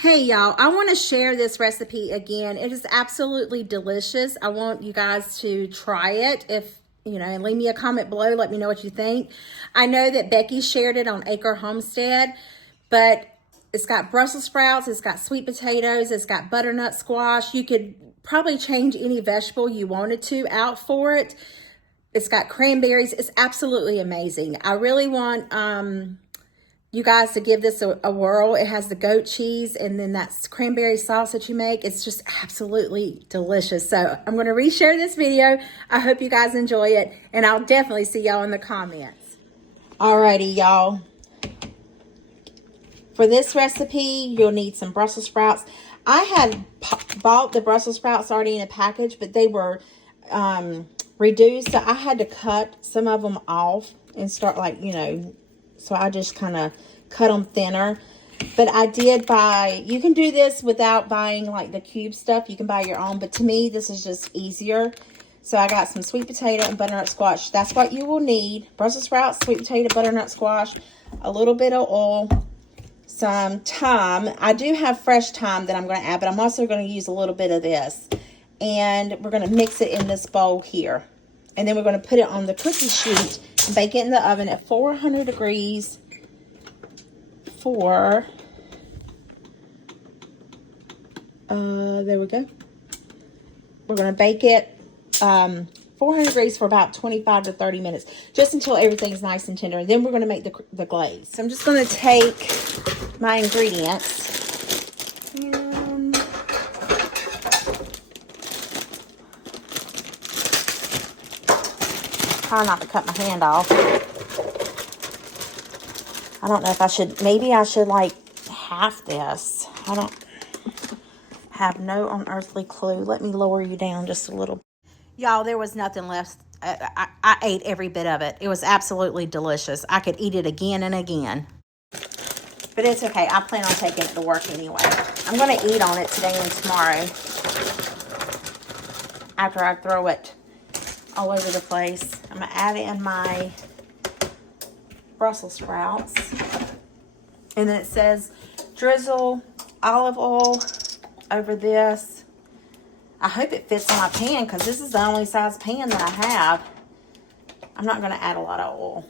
Hey y'all, I want to share this recipe again. It is absolutely delicious. I want you guys to try it. And leave me a comment below. Let me know what you think. I know that Becky shared it on Acre Homestead, but it's got Brussels sprouts, it's got sweet potatoes, it's got butternut squash. You could probably change any vegetable you wanted to out for it. It's got cranberries. It's absolutely amazing. I really want you guys to give this a whirl. It has the goat cheese and then that cranberry sauce that you make. It's just absolutely delicious. So I'm going to reshare this video. I hope you guys enjoy it, and I'll definitely see y'all in the comments. Alrighty, y'all. For this recipe, you'll need some Brussels sprouts. I had bought the Brussels sprouts already in a package, but they were reduced. So I had to cut some of them off and start so I just kind of cut them thinner. But I did buy, you can do this without buying like the cube stuff. You can buy your own. But to me, this is just easier. So I got some sweet potato and butternut squash. That's what you will need. Brussels sprouts, sweet potato, butternut squash, a little bit of oil, some thyme. I do have fresh thyme that I'm going to add, but I'm also going to use a little bit of this. And we're going to mix it in this bowl here. And then we're going to put it on the cookie sheet and bake it in the oven at 400 degrees for, there we go. We're going to bake it 400 degrees for about 25 to 30 minutes, just until everything's nice and tender. And then we're going to make the glaze. So I'm just going to take my ingredients. Try not to cut my hand off. I don't know if I should, maybe I should like half this. I don't have no unearthly clue. Let me lower you down just a little. Y'all, there was nothing left. I ate every bit of it. It was absolutely delicious. I could eat it again and again. But it's okay. I plan on taking it to work anyway. I'm going to eat on it today and tomorrow after I throw it all over the place. I'm going to add in my Brussels sprouts. And then it says drizzle olive oil over this. I hope it fits on my pan because this is the only size pan that I have. I'm not going to add a lot of oil.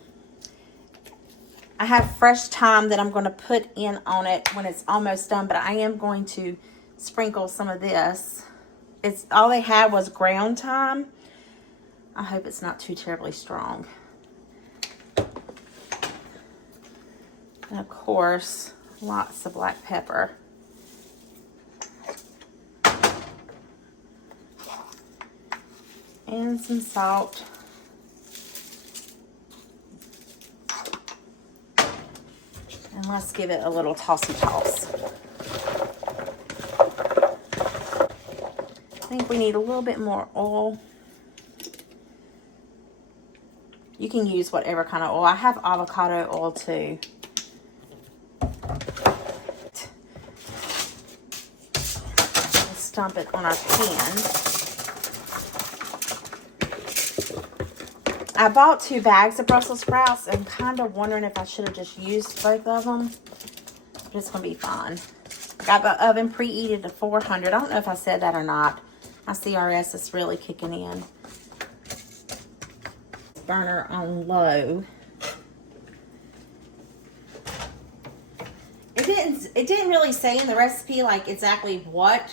I have fresh thyme that I'm going to put in on it when it's almost done, but I am going to sprinkle some of this. It's all they had was ground thyme. I hope it's not too terribly strong. And of course, lots of black pepper. And some salt. And let's give it a little tossy toss. I think we need a little bit more oil. You can use whatever kind of oil. I have avocado oil too. Let's dump it on our pan. I bought 2 bags of Brussels sprouts. I'm kind of wondering if I should have just used both of them. But it's going to be fine. Got the oven preheated to 400. I don't know if I said that or not. My CRS is really kicking in. Burner on low. It didn't really say in the recipe like exactly what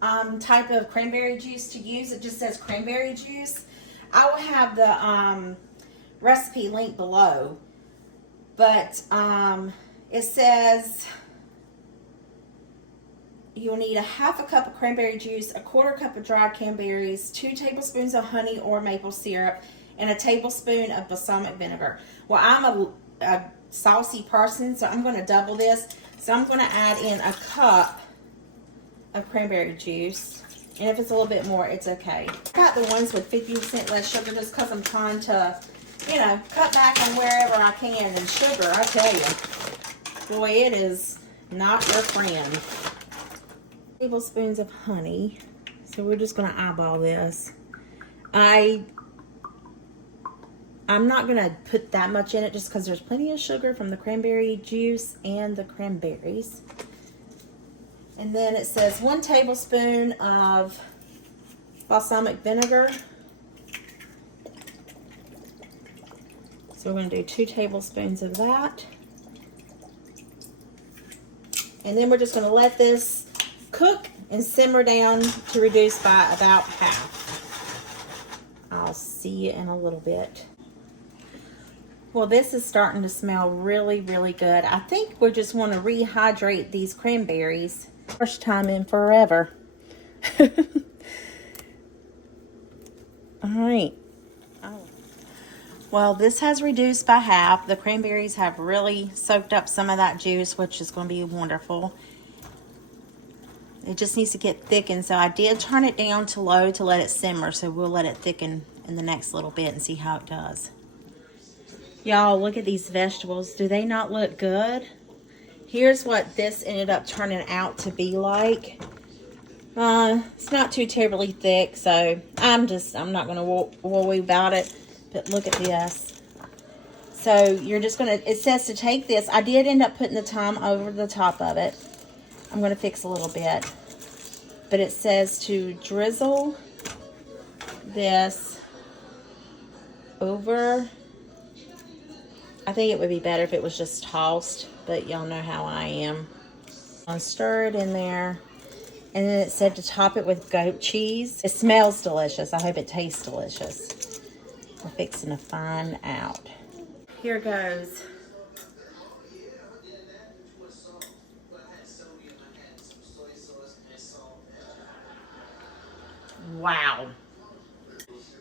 type of cranberry juice to use. It just says cranberry juice. I will have the recipe link below, but it says you'll need a half a cup of cranberry juice, a quarter cup of dried cranberries, 2 tablespoons of honey or maple syrup, and a tablespoon of balsamic vinegar. Well, I'm a saucy person, so I'm going to double this. So I'm going to add in a cup of cranberry juice. And if it's a little bit more, it's okay. I got the ones with 50% less sugar just because I'm trying to, cut back on wherever I can. And sugar, I tell you, boy, it is not your friend. Tablespoons of honey. So we're just going to eyeball this. I'm not going to put that much in it just because there's plenty of sugar from the cranberry juice and the cranberries. And then it says 1 tablespoon of balsamic vinegar. So we're going to do 2 tablespoons of that. And then we're just going to let this cook and simmer down to reduce by about half. I'll see you in a little bit. Well, this is starting to smell really, really good. I think we just want to rehydrate these cranberries. First time in forever. All right. Oh. Well, this has reduced by half. The cranberries have really soaked up some of that juice, which is going to be wonderful. It just needs to get thickened. So I did turn it down to low to let it simmer. So we'll let it thicken in the next little bit and see how it does. Y'all, look at these vegetables. Do they not look good? Here's what this ended up turning out to be like. It's not too terribly thick, so I'm not going to worry about it. But look at this. So you're just going to, it says to take this. I did end up putting the thyme over the top of it. I'm going to fix a little bit. But it says to drizzle this over. I think it would be better if it was just tossed, but y'all know how I am. I'll stir it in there. And then it said to top it with goat cheese. It smells delicious. I hope it tastes delicious. We're fixing to find out. Here goes. Wow.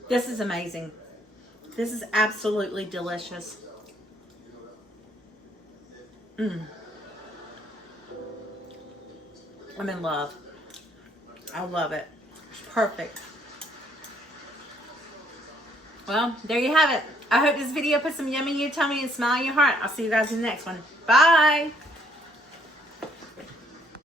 This is amazing. This is absolutely delicious. I'm in love. I love it. Perfect. Well, there you have it. I hope this video put some yummy in your tummy and smile in your heart. I'll see you guys in the next one. Bye.